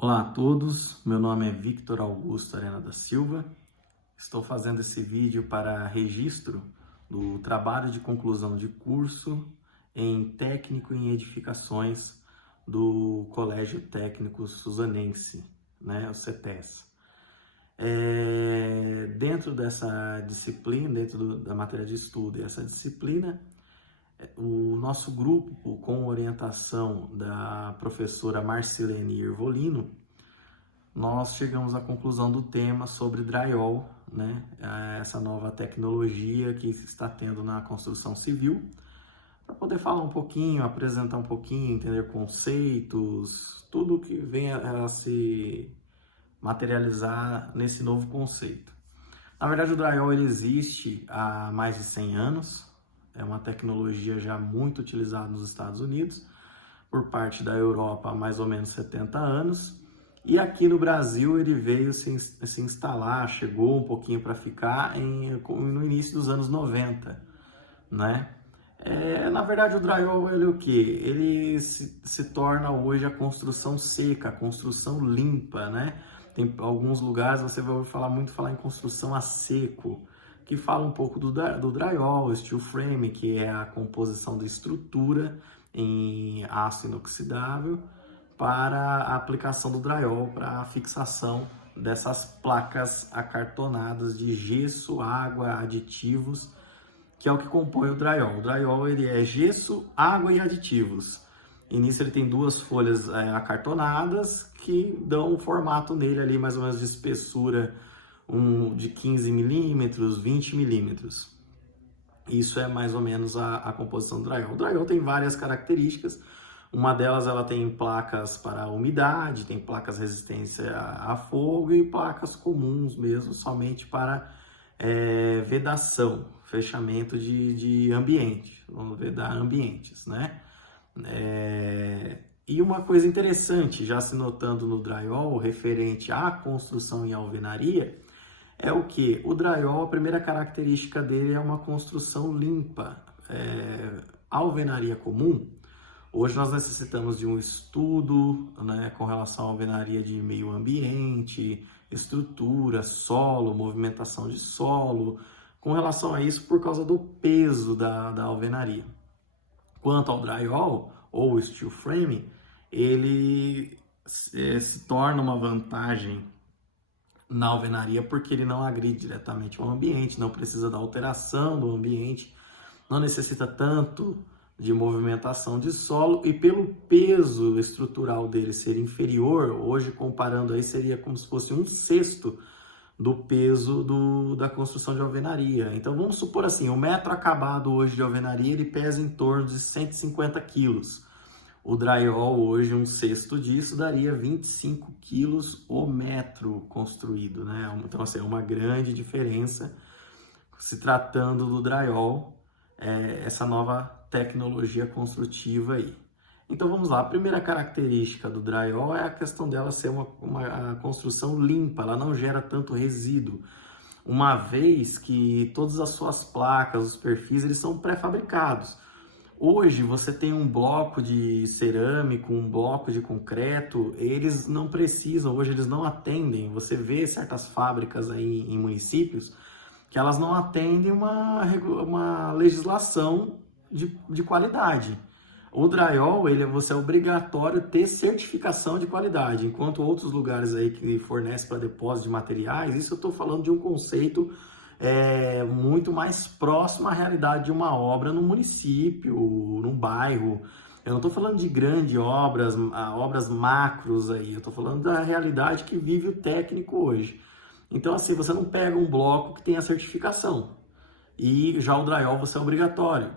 Olá a todos, meu nome é Victor Augusto Arena da Silva. Estou fazendo esse vídeo para registro do trabalho de conclusão de curso em Técnico em Edificações do Colégio Técnico Suzanense, o CETES. Dentro dessa disciplina, da matéria de estudo e essa disciplina, o nosso grupo, com orientação da professora Marcilene Irvolino, nós chegamos à conclusão do tema sobre drywall, essa nova tecnologia que está tendo na construção civil, para poder falar um pouquinho, apresentar um pouquinho, entender conceitos, tudo que venha a se materializar nesse novo conceito. Na verdade, o drywall ele existe há mais de 100 anos, é uma tecnologia já muito utilizada nos Estados Unidos, por parte da Europa há mais ou menos 70 anos, e aqui no Brasil ele veio se instalar, chegou um pouquinho para ficar no início dos anos 90, Na verdade, o drywall ele é o quê? Ele se torna hoje a construção seca, a construção limpa, Tem alguns lugares você vai ouvir muito falar em construção a seco, que fala um pouco do drywall, steel frame, que é a composição da estrutura em aço inoxidável para a aplicação do drywall, para a fixação dessas placas acartonadas de gesso, água, aditivos, que é o que compõe o drywall. O drywall ele é gesso, água e aditivos. E nisso ele tem duas folhas acartonadas que dão um formato nele ali, mais ou menos de espessura de 15 milímetros, 20 milímetros. Isso é mais ou menos a composição do drywall. O drywall tem várias características. Uma delas ela tem placas para umidade, tem placas resistência a fogo e placas comuns mesmo, somente para vedação, fechamento de ambiente, vamos vedar ambientes, E uma coisa interessante, já se notando no drywall, referente à construção em alvenaria, é o que? O drywall, a primeira característica dele é uma construção limpa. A alvenaria comum, hoje nós necessitamos de um estudo com relação à alvenaria de meio ambiente, estrutura, solo, movimentação de solo, com relação a isso por causa do peso da alvenaria. Quanto ao drywall, ou steel frame, ele se torna uma vantagem na alvenaria porque ele não agride diretamente ao ambiente, não precisa da alteração do ambiente, não necessita tanto de movimentação de solo e pelo peso estrutural dele ser inferior, hoje comparando aí seria como se fosse 1/6 do peso da construção de alvenaria. Então vamos supor assim, o metro acabado hoje de alvenaria ele pesa em torno de 150 quilos. O drywall hoje, 1/6 disso, daria 25 quilos o metro construído, Então, assim, é uma grande diferença se tratando do drywall, essa nova tecnologia construtiva aí. Então, vamos lá. A primeira característica do drywall é a questão dela ser uma construção limpa, ela não gera tanto resíduo, uma vez que todas as suas placas, os perfis, eles são pré-fabricados. Hoje você tem um bloco de cerâmico, um bloco de concreto, eles não precisam, hoje eles não atendem. Você vê certas fábricas aí em municípios que elas não atendem uma legislação de qualidade. O drywall, você é obrigatório ter certificação de qualidade, enquanto outros lugares aí que fornecem para depósito de materiais, isso eu estou falando de um conceito muito mais próximo à realidade de uma obra no município, num bairro. Eu não estou falando de grandes obras macros aí, eu estou falando da realidade que vive o técnico hoje. Então assim, você não pega um bloco que tem a certificação, e já o drywall você é obrigatório.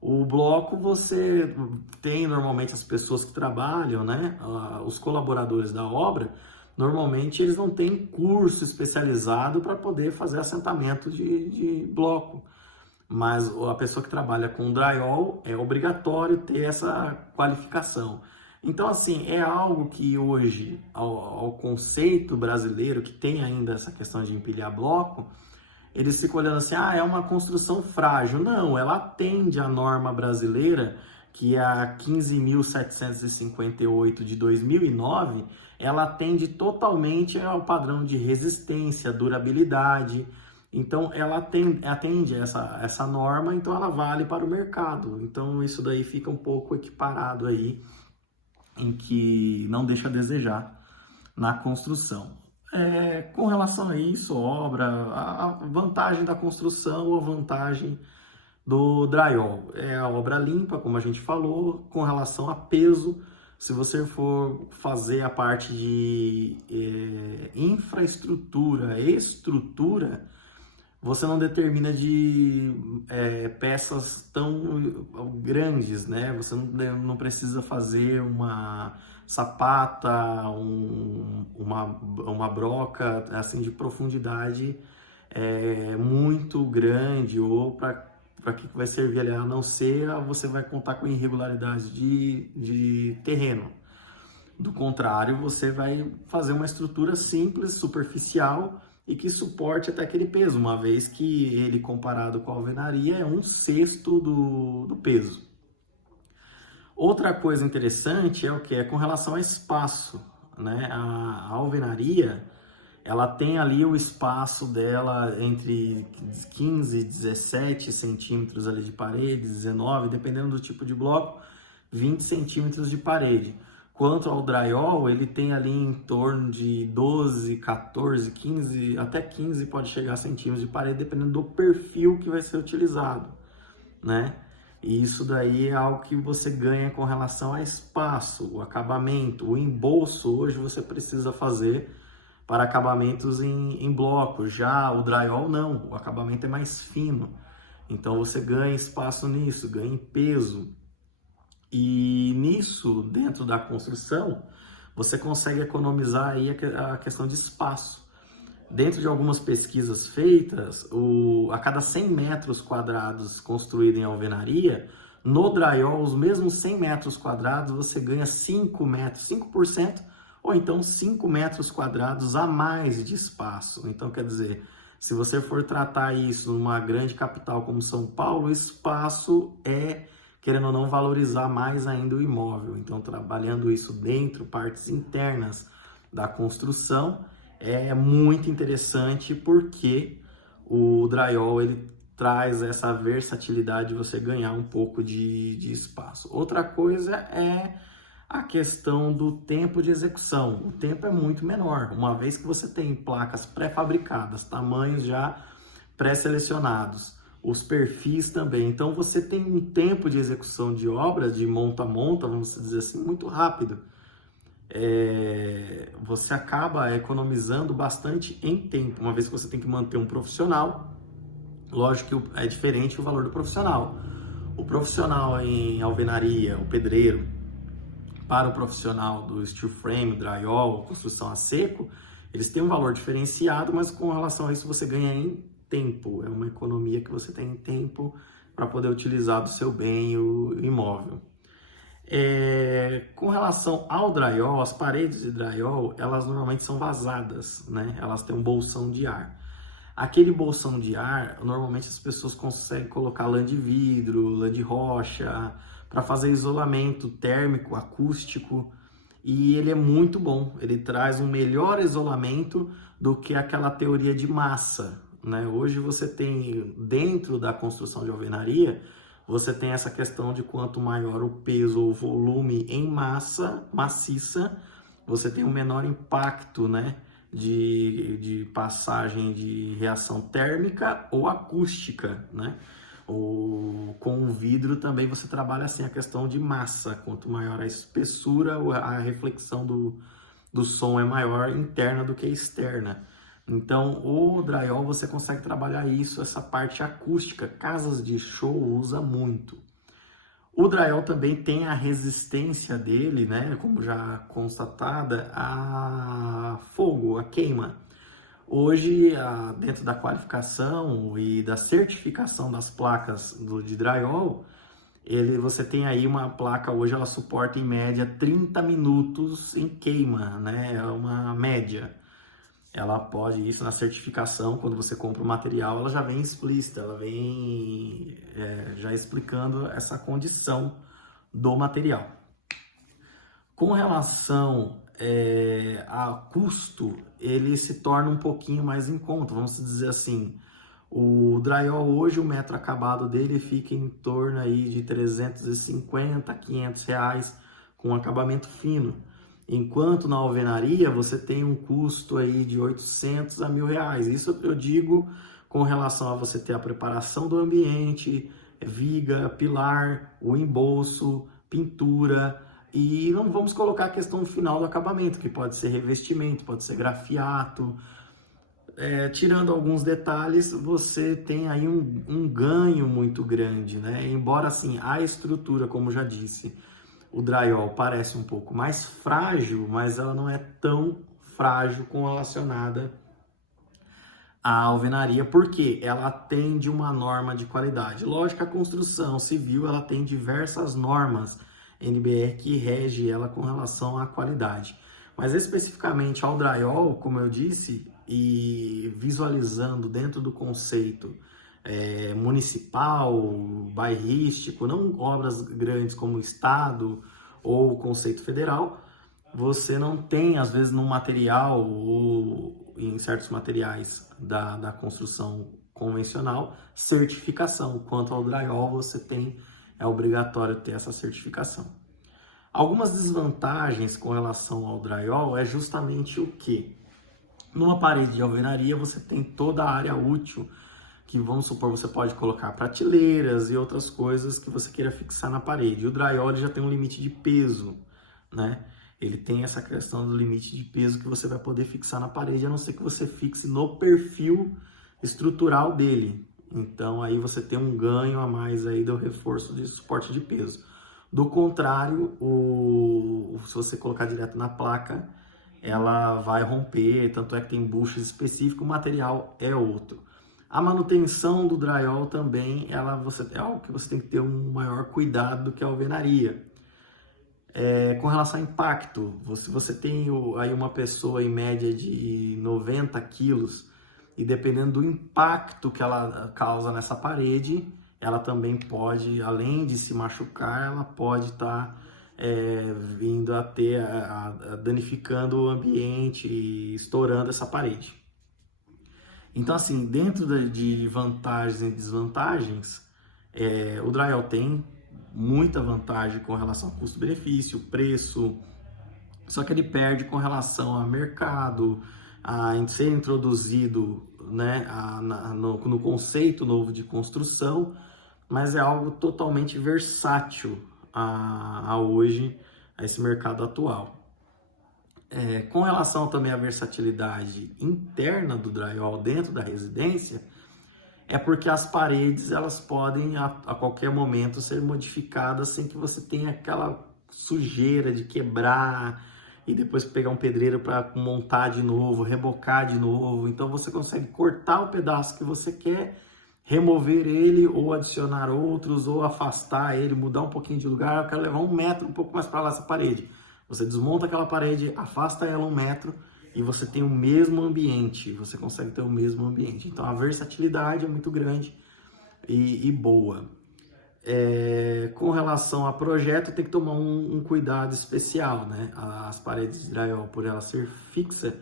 O bloco você tem normalmente as pessoas que trabalham, os colaboradores da obra, normalmente eles não têm curso especializado para poder fazer assentamento de bloco. Mas a pessoa que trabalha com drywall é obrigatório ter essa qualificação. Então, assim, é algo que hoje, ao conceito brasileiro, que tem ainda essa questão de empilhar bloco, eles ficam olhando assim, é uma construção frágil. Não, ela atende à norma brasileira que é a 15.758 de 2009, ela atende totalmente ao padrão de resistência, durabilidade. Então, ela atende essa norma, então ela vale para o mercado. Então, isso daí fica um pouco equiparado aí, em que não deixa a desejar na construção. Com relação a isso, obra, a vantagem da construção ou a vantagem do drywall é a obra limpa, como a gente falou. Com relação a peso, se você for fazer a parte de infraestrutura, estrutura, você não determina de peças tão grandes, né? Você não precisa fazer uma sapata, uma broca assim de profundidade muito grande, ou para que vai servir ali, a não ser você vai contar com irregularidades de terreno. Do contrário, você vai fazer uma estrutura simples, superficial, e que suporte até aquele peso, uma vez que ele, comparado com a alvenaria, é 1/6 do peso. Outra coisa interessante é o que? É com relação ao espaço, né? A alvenaria, ela tem ali o espaço dela entre 15 e 17 centímetros ali de parede, 19, dependendo do tipo de bloco, 20 centímetros de parede. Quanto ao drywall, ele tem ali em torno de 12, 14, 15, até 15 pode chegar a centímetros de parede, dependendo do perfil que vai ser utilizado, né? E isso daí é algo que você ganha com relação a espaço, o acabamento, o embolso. Hoje você precisa fazer para acabamentos em bloco. Já o drywall não, o acabamento é mais fino. Então você ganha espaço nisso, ganha em peso. E nisso, dentro da construção, você consegue economizar aí a questão de espaço. Dentro de algumas pesquisas feitas, a cada 100 metros quadrados construído em alvenaria, no drywall, os mesmos 100 metros quadrados, você ganha 5 metros, 5%, ou então 5 metros quadrados a mais de espaço. Então, quer dizer, se você for tratar isso numa grande capital como São Paulo, o espaço querendo ou não, valorizar mais ainda o imóvel. Então, trabalhando isso dentro, partes internas da construção, é muito interessante, porque o drywall ele traz essa versatilidade de você ganhar um pouco de espaço. Outra coisa é a questão do tempo de execução. O tempo é muito menor, uma vez que você tem placas pré-fabricadas, tamanhos já pré-selecionados, os perfis também. Então você tem um tempo de execução de obra, de monta a monta, vamos dizer assim, muito rápido. Você acaba economizando bastante em tempo, uma vez que você tem que manter um profissional. Lógico que é diferente o valor do profissional. O profissional em alvenaria, o pedreiro, para o profissional do steel frame, drywall, construção a seco, eles têm um valor diferenciado, mas com relação a isso você ganha em tempo. É uma economia que você tem em tempo para poder utilizar do seu bem o imóvel. Com relação ao drywall, as paredes de drywall, elas normalmente são vazadas, né? Elas têm um bolsão de ar. Aquele bolsão de ar, normalmente as pessoas conseguem colocar lã de vidro, lã de rocha, para fazer isolamento térmico, acústico, e ele é muito bom. Ele traz um melhor isolamento do que aquela teoria de massa, né? Hoje você tem, dentro da construção de alvenaria, você tem essa questão de quanto maior o peso ou volume em massa maciça, você tem um menor impacto, né, de passagem de reação térmica ou acústica, né? Com o vidro também você trabalha assim a questão de massa. Quanto maior a espessura, a reflexão do som é maior interna do que externa. Então, o drywall você consegue trabalhar isso, essa parte acústica. Casas de show usa muito. O drywall também tem a resistência dele, né, como já constatada, a fogo, a queima. Hoje, dentro da qualificação e da certificação das placas de drywall, você tem aí uma placa, hoje ela suporta em média 30 minutos em queima, né? É uma média. Ela pode, isso na certificação, quando você compra o material, ela já vem explícita, ela vem já explicando essa condição do material. Com relação a custo, ele se torna um pouquinho mais em conta. Vamos dizer assim, o drywall hoje, o metro acabado dele fica em torno aí de 350 a 500 reais com acabamento fino. Enquanto na alvenaria você tem um custo aí de 800 a 1.000 reais. Isso eu digo com relação a você ter a preparação do ambiente, viga, pilar, o embolso, pintura. E não vamos colocar a questão final do acabamento, que pode ser revestimento, pode ser grafiato. Tirando alguns detalhes, você tem aí um ganho muito grande, né? Embora assim, a estrutura, como já disse, o drywall parece um pouco mais frágil, mas ela não é tão frágil com relacionada à alvenaria, porque ela atende uma norma de qualidade. Lógico, a construção civil ela tem diversas normas NBR que rege ela com relação à qualidade. Mas especificamente ao drywall, como eu disse, e visualizando dentro do conceito municipal, bairrístico, não obras grandes como Estado ou conceito federal, você não tem, às vezes, no material ou em certos materiais da construção convencional, certificação. Quanto ao drywall, você tem, é obrigatório ter essa certificação. Algumas desvantagens com relação ao drywall é justamente o que? Numa parede de alvenaria você tem toda a área útil, que vamos supor você pode colocar prateleiras e outras coisas que você queira fixar na parede. O drywall já tem um limite de peso, né? Ele tem essa questão do limite de peso que você vai poder fixar na parede, a não ser que você fixe no perfil estrutural dele. Então aí você tem um ganho a mais aí do reforço de suporte de peso. Do contrário, se você colocar direto na placa, ela vai romper, tanto é que tem buchas específicos, o material é outro. A manutenção do drywall também, é algo que você tem que ter um maior cuidado do que a alvenaria. Com relação a impacto, você tem aí uma pessoa em média de 90 quilos, e dependendo do impacto que ela causa nessa parede, ela também pode, além de se machucar, ela pode estar vindo a ter, danificando o ambiente e estourando essa parede. Então, assim, dentro de vantagens e desvantagens, o drywall tem muita vantagem com relação ao custo-benefício, preço, só que ele perde com relação ao mercado, a ser introduzido, né, no conceito novo de construção, mas é algo totalmente versátil hoje, a esse mercado atual. Com relação também à versatilidade interna do drywall dentro da residência, é porque as paredes elas podem a qualquer momento ser modificadas sem que você tenha aquela sujeira de quebrar e depois pegar um pedreiro para montar de novo, rebocar de novo. Então você consegue cortar o pedaço que você quer, remover ele ou adicionar outros ou afastar ele, mudar um pouquinho de lugar. Eu quero levar 1 metro um pouco mais para lá essa parede. Você desmonta aquela parede, afasta ela 1 metro e você tem o mesmo ambiente, você consegue ter o mesmo ambiente. Então a versatilidade é muito grande e boa. Com relação a projeto, tem que tomar um cuidado especial, né? As paredes de drywall, por ela ser fixa,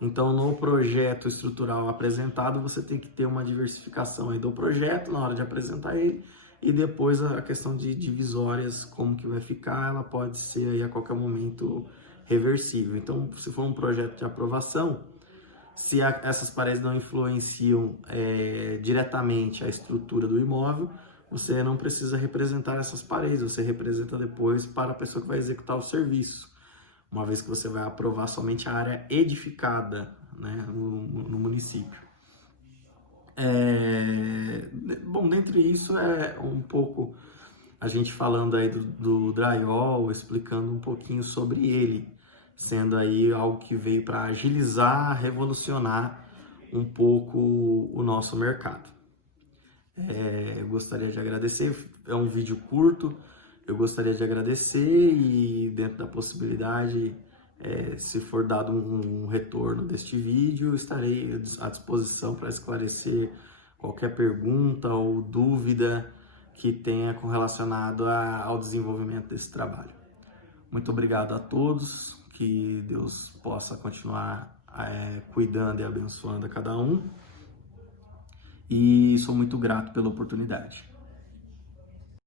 então no projeto estrutural apresentado, você tem que ter uma diversificação aí do projeto na hora de apresentar ele, e depois a questão de divisórias, como que vai ficar, ela pode ser aí a qualquer momento reversível. Então, se for um projeto de aprovação, se essas paredes não influenciam diretamente a estrutura do imóvel, você não precisa representar essas paredes, você representa depois para a pessoa que vai executar o serviço, uma vez que você vai aprovar somente a área edificada, né, no município. Bom, dentre isso é um pouco a gente falando aí do drywall, explicando um pouquinho sobre ele, sendo aí algo que veio para agilizar, revolucionar um pouco o nosso mercado. Eu gostaria de agradecer, é um vídeo curto, eu gostaria de agradecer e dentro da possibilidade, se for dado um retorno deste vídeo, estarei à disposição para esclarecer qualquer pergunta ou dúvida que tenha correlacionado ao desenvolvimento desse trabalho. Muito obrigado a todos, que Deus possa continuar cuidando e abençoando a cada um, e sou muito grato pela oportunidade.